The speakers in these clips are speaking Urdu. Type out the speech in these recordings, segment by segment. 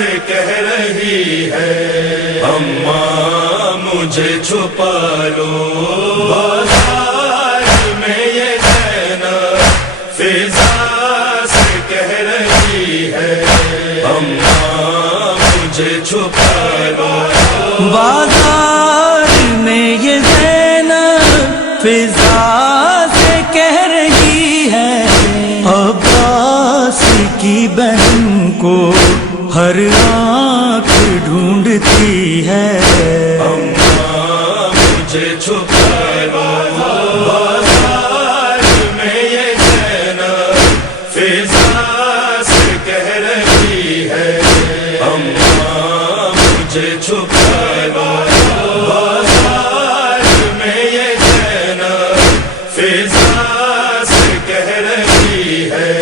سے کہہ رہی ہے اماں مجھے چھپا لو بازار میں یہ زینب فضا سے کہہ رہی ہے اماں مجھے چھپا لو بازار میں یہ زینب فضا سے کہہ رہی ہے عباس کی بہن کو ہر آنکھ ڈھونڈتی ہے اماں مجھے چھپا لو بازار میں یہ زینب فضا سے کہہ رہی ہے اماں مجھے چھپا لو بازار میں یہ زینب فضا سے کہہ رہی ہے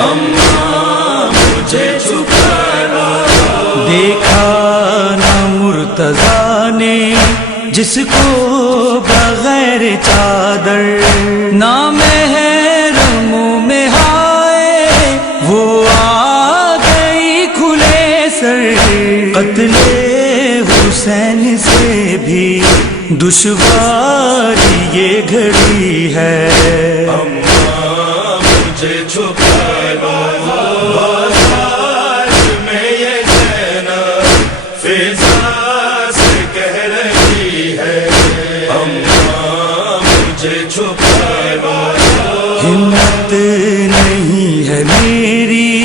اماں مجھے چھپا لو دیکھا نہ مرتضیٰ نے جس کو بغیر چادر نہ محرم میں ہائے وہ آ گئی کھلے سر قتل حسین سے بھی دشوار یہ گھڑی ہے اماں مجھے چھپا لو بازار میں یہ زینب فضا سے کہہ رہی ہے اماں مجھے چھپا لو ہمت نہیں ہے میری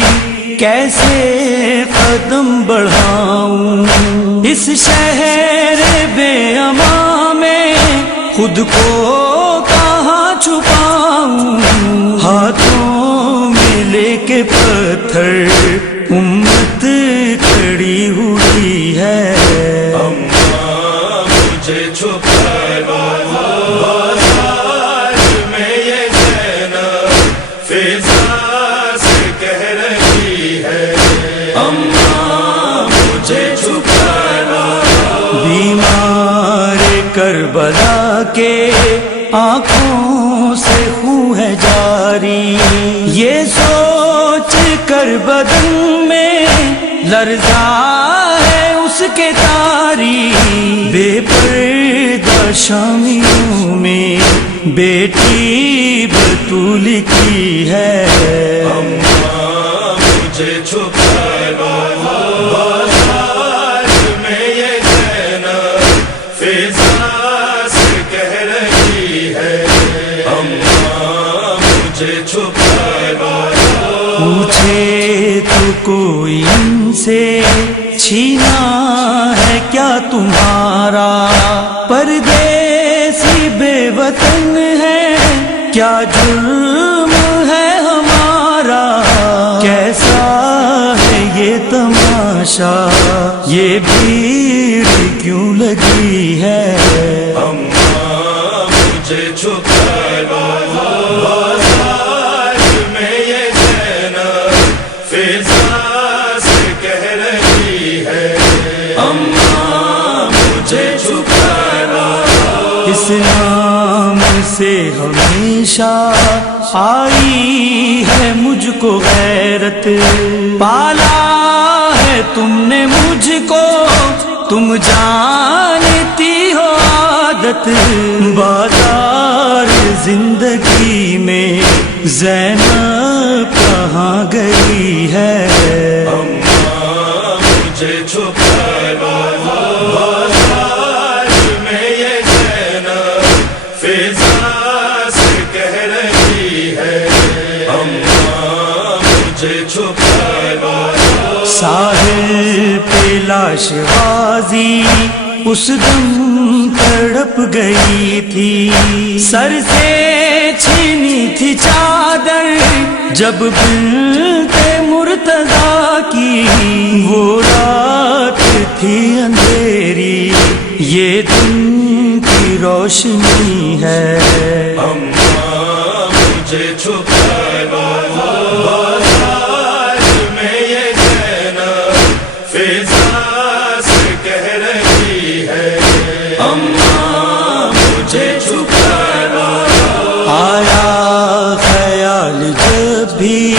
کیسے قدم بڑھاؤں اس شہر بے امان میں خود کو کہاں چھپاؤں ہاتھوں میں لے کے پتھر امت کھڑی ہوئی ہے اماں مجھے چھپا لو بازار میں یہ زینب فضا سے کہہ رہی ہے اماں مجھے چھپا لو بیمار کربلا کے آنکھوں سے خون ہے جاری یہ سوچ کر بدن میں لرزا ہے اس کے تاری بے پردہ شامیوں میں بیٹی بطول کی ہے اماں مجھے چھپا لو بازار میں یہ زینب فضا سے کہہ رہی ہے اماں مجھے چھپا لو پوچھے تو کوئی ان سے چھینا ہے کیا تمہارا پردیسی بے وطن ہے کیا جرم ہے ہمارا کیسا ہے یہ تماشا یہ بھیڑ کیوں لگی ہے اماں مجھے چھپا لو بازار میں یہ زینب فضا سے کہہ رہی ہے اماں مجھے چھپا لو اس نام سے ہمیشہ آئی ہے مجھ کو غیرت پالا ہے تم نے مجھ کو تم جانتی ہو عادت بازار زندگی میں زینب کہاں گئی ہے اماں مجھے چھپا لو بازار میں یہ زینب فضا سے کہہ رہی ہے اماں مجھے چھپا لو ساحل پہ لاش بازی اس دم تڑپ گئی تھی سر سے چھینی تھی چادر جب بنت مرتضیٰ کی وہ رات تھی اندھیری یہ دن کی روشنی ہے اماں مجھے چھپا لو بازار میں یہ زینب فضا سے کہہ رہی ہے اماں مجھے چھپا لو آیا خیال جب بھی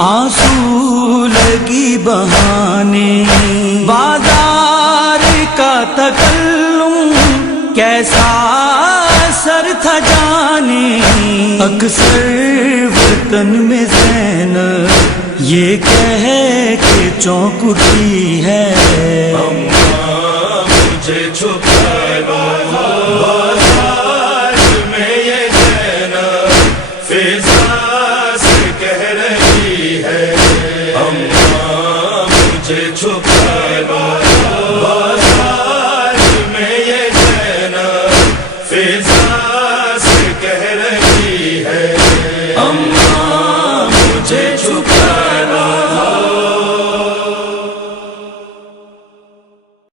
آنسو لگی بہانے جانے بازار کا تکلم کیسا سر تھا جانے اکثر وطن میں زینب یہ کہہ کے چونک اٹھی ہے مجھے چھپا لو بازار میں یہ زینب فضا سے کہہ رہی ہے مجھے چھپا لو بازار میں یہ زینب فضا سے کہہ رہی ہے مجھے چھپا